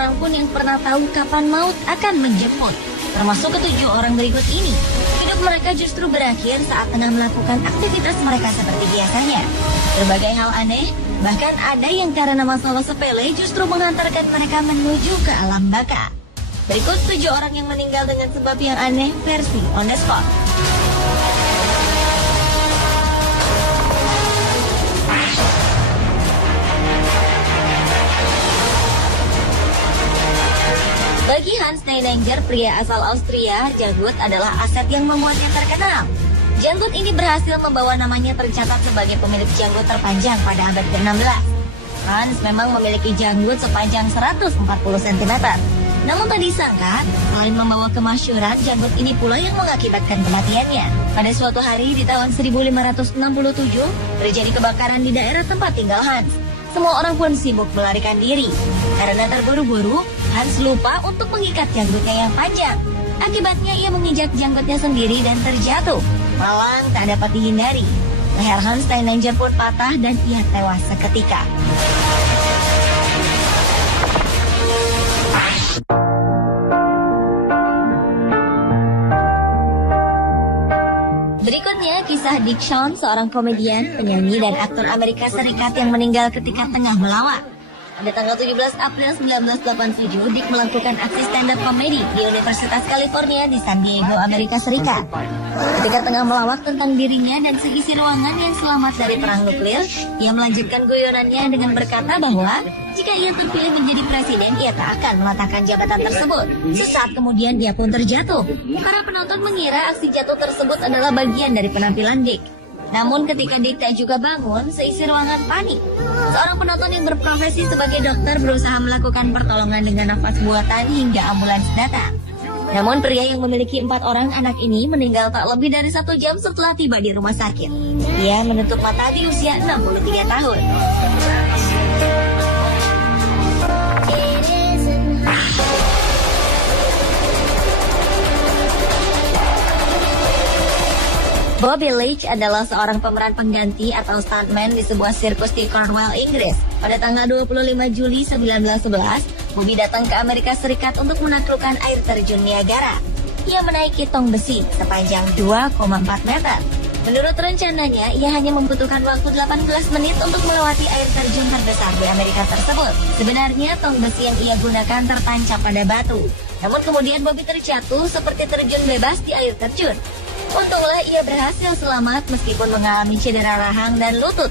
orang pun yang pernah tahu kapan maut akan menjemput, termasuk ketujuh orang berikut ini. Hidup mereka justru berakhir saat tengah melakukan aktivitas mereka seperti biasanya. Berbagai hal aneh, bahkan ada yang karena masalah sepele justru mengantarkan mereka menuju ke alam baka. Berikut 7 orang yang meninggal dengan sebab yang aneh versi On The Spot. Bagi Hans Steininger, pria asal Austria, janggut adalah aset yang membuatnya terkenal. Janggut ini berhasil membawa namanya tercatat sebagai pemilik janggut terpanjang pada abad ke-16. Hans memang memiliki janggut sepanjang 140 cm. Namun tak disangka, selain membawa kemasyhuran, janggut ini pula yang mengakibatkan kematiannya. Pada suatu hari di tahun 1567, terjadi kebakaran di daerah tempat tinggal Hans. Semua orang pun sibuk melarikan diri. Karena terburu-buru, Hans lupa untuk mengikat janggutnya yang panjang. Akibatnya ia menginjak janggutnya sendiri dan terjatuh. Malang tak dapat dihindari. Leher Hans Steininger pun patah dan ia tewas seketika. Berikutnya kisah Dick Shawn, seorang komedian, penyanyi, dan aktor Amerika Serikat yang meninggal ketika tengah melawat. Pada tanggal 17 April 1987, Dick melakukan aksi stand-up komedi di Universitas California di San Diego, Amerika Serikat. Ketika tengah melawak tentang dirinya dan seisi ruangan yang selamat dari perang nuklir, ia melanjutkan guyonannya dengan berkata bahwa jika ia terpilih menjadi presiden, ia tak akan meletakkan jabatan tersebut. Sesaat kemudian dia pun terjatuh. Para penonton mengira aksi jatuh tersebut adalah bagian dari penampilan Dick. Namun ketika Dick tak juga bangun, seisi ruangan panik. Seorang penonton yang berprofesi sebagai dokter berusaha melakukan pertolongan dengan nafas buatan hingga ambulans datang. Namun pria yang memiliki 4 orang anak ini meninggal tak lebih dari 1 jam setelah tiba di rumah sakit. Ia menutup mata di usia 63 tahun. Bobby Leach adalah seorang pemeran pengganti atau stuntman di sebuah sirkus di Cornwall, Inggris. Pada tanggal 25 Juli 1911, Bobby datang ke Amerika Serikat untuk menaklukkan air terjun Niagara. Ia menaiki tong besi sepanjang 2,4 meter. Menurut rencananya, ia hanya membutuhkan waktu 18 menit untuk melewati air terjun terbesar di Amerika tersebut. Sebenarnya, tong besi yang ia gunakan tertancap pada batu. Namun kemudian Bobby terjatuh seperti terjun bebas di air terjun. Untunglah ia berhasil selamat meskipun mengalami cedera rahang dan lutut.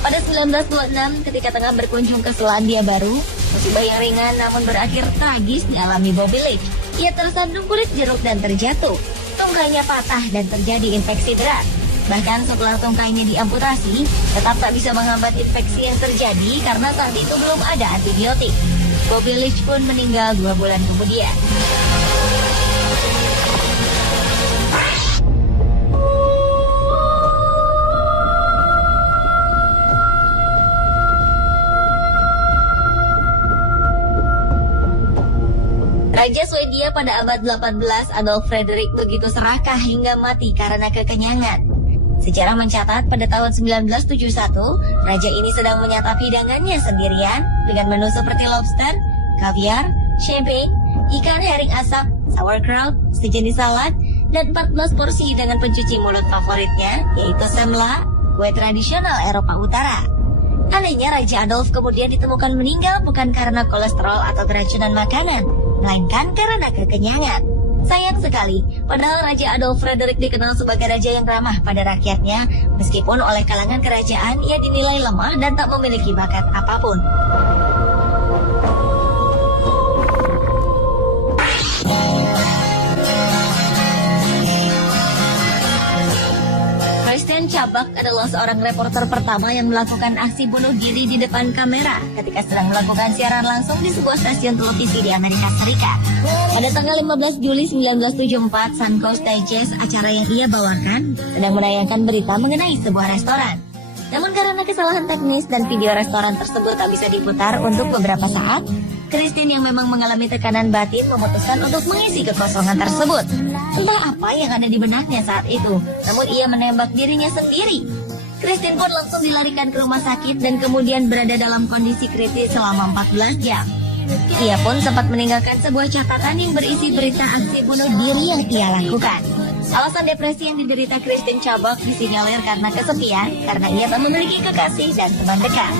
Pada 1926, ketika tengah berkunjung ke Selandia Baru, musibah yang ringan namun berakhir tragis dialami Bobby Leach. Ia tersandung kulit jeruk dan terjatuh. Tungkainya patah dan terjadi infeksi berat. Bahkan setelah tungkainya diamputasi, tetap tak bisa menghambat infeksi yang terjadi karena saat itu belum ada antibiotik. Bobby Leach pun meninggal 2 bulan kemudian. Raja Swedia pada abad 18, Adolf Fredrik, begitu serakah hingga mati karena kekenyangan. Sejarah mencatat pada tahun 1971, raja ini sedang menyantap hidangannya sendirian dengan menu seperti lobster, kaviar, champagne, ikan herring asap, sauerkraut, sejenis salad, dan 14 porsi hidangan pencuci mulut favoritnya, yaitu semla, kue tradisional Eropa Utara. Anehnya, Raja Adolf kemudian ditemukan meninggal bukan karena kolesterol atau keracunan makanan, melainkan karena kekenyangan. Sayang sekali, padahal Raja Adolf Fredrik dikenal sebagai raja yang ramah pada rakyatnya, meskipun oleh kalangan kerajaan ia dinilai lemah dan tak memiliki bakat apapun. Christian Chubbuck adalah seorang reporter pertama yang melakukan aksi bunuh diri di depan kamera ketika sedang melakukan siaran langsung di sebuah stasiun televisi di Amerika Serikat. Pada tanggal 15 Juli 1974, Suncoast Digest, acara yang ia bawakan, sedang menayangkan berita mengenai sebuah restoran. Namun karena kesalahan teknis dan video restoran tersebut tak bisa diputar untuk beberapa saat, Christine yang memang mengalami tekanan batin memutuskan untuk mengisi kekosongan tersebut. Entah apa yang ada di benaknya saat itu, namun ia menembak dirinya sendiri. Christine pun langsung dilarikan ke rumah sakit dan kemudian berada dalam kondisi kritis selama 14 jam. Ia pun sempat meninggalkan sebuah catatan yang berisi berita aksi bunuh diri yang ia lakukan. Alasan depresi yang diderita Kristen Chubbuck disinyalir karena kesepian, karena ia tak memiliki kekasih dan teman dekat.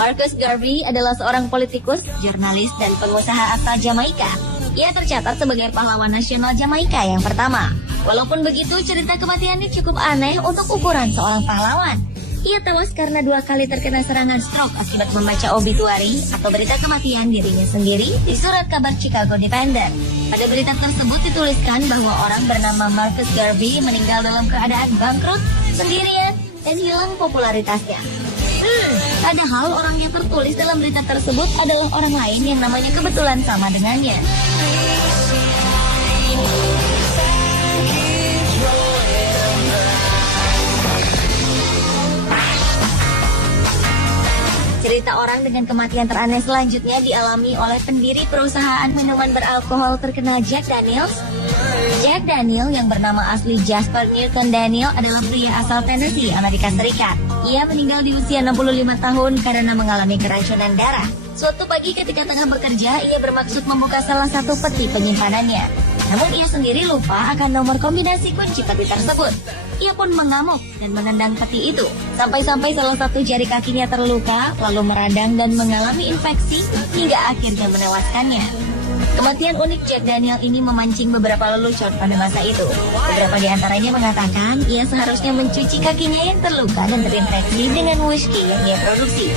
Marcus Garvey adalah seorang politikus, jurnalis, dan pengusaha asal Jamaika. Ia tercatat sebagai pahlawan nasional Jamaika yang pertama. Walaupun begitu, cerita kematiannya cukup aneh untuk ukuran seorang pahlawan. Ia tewas karena 2 kali terkena serangan stroke akibat membaca obituari atau berita kematian dirinya sendiri di surat kabar Chicago Independent. Pada berita tersebut dituliskan bahwa orang bernama Marcus Garvey meninggal dalam keadaan bangkrut, sendirian, dan hilang popularitasnya. Padahal orang yang tertulis dalam berita tersebut adalah orang lain yang namanya kebetulan sama dengannya. Cerita orang dengan kematian teraneh selanjutnya dialami oleh pendiri perusahaan minuman beralkohol terkenal Jack Daniels. Jack Daniel yang bernama asli Jasper Newton Daniel adalah pria asal Tennessee, Amerika Serikat. Ia meninggal di usia 65 tahun karena mengalami keracunan darah. Suatu pagi ketika tengah bekerja, ia bermaksud membuka salah satu peti penyimpanannya. Namun ia sendiri lupa akan nomor kombinasi kunci peti tersebut. Ia pun mengamuk dan menendang peti itu. Sampai-sampai salah satu jari kakinya terluka, lalu meradang dan mengalami infeksi hingga akhirnya menewaskannya. Kematian unik Jack Daniel ini memancing beberapa lelucon pada masa itu. Beberapa di antaranya mengatakan ia seharusnya mencuci kakinya yang terluka dan terinfeksi dengan whisky yang ia produksi.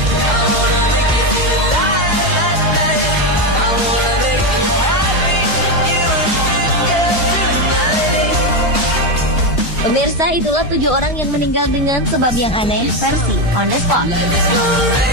Pemirsa, itulah 7 orang yang meninggal dengan sebab yang aneh versi On The Spot.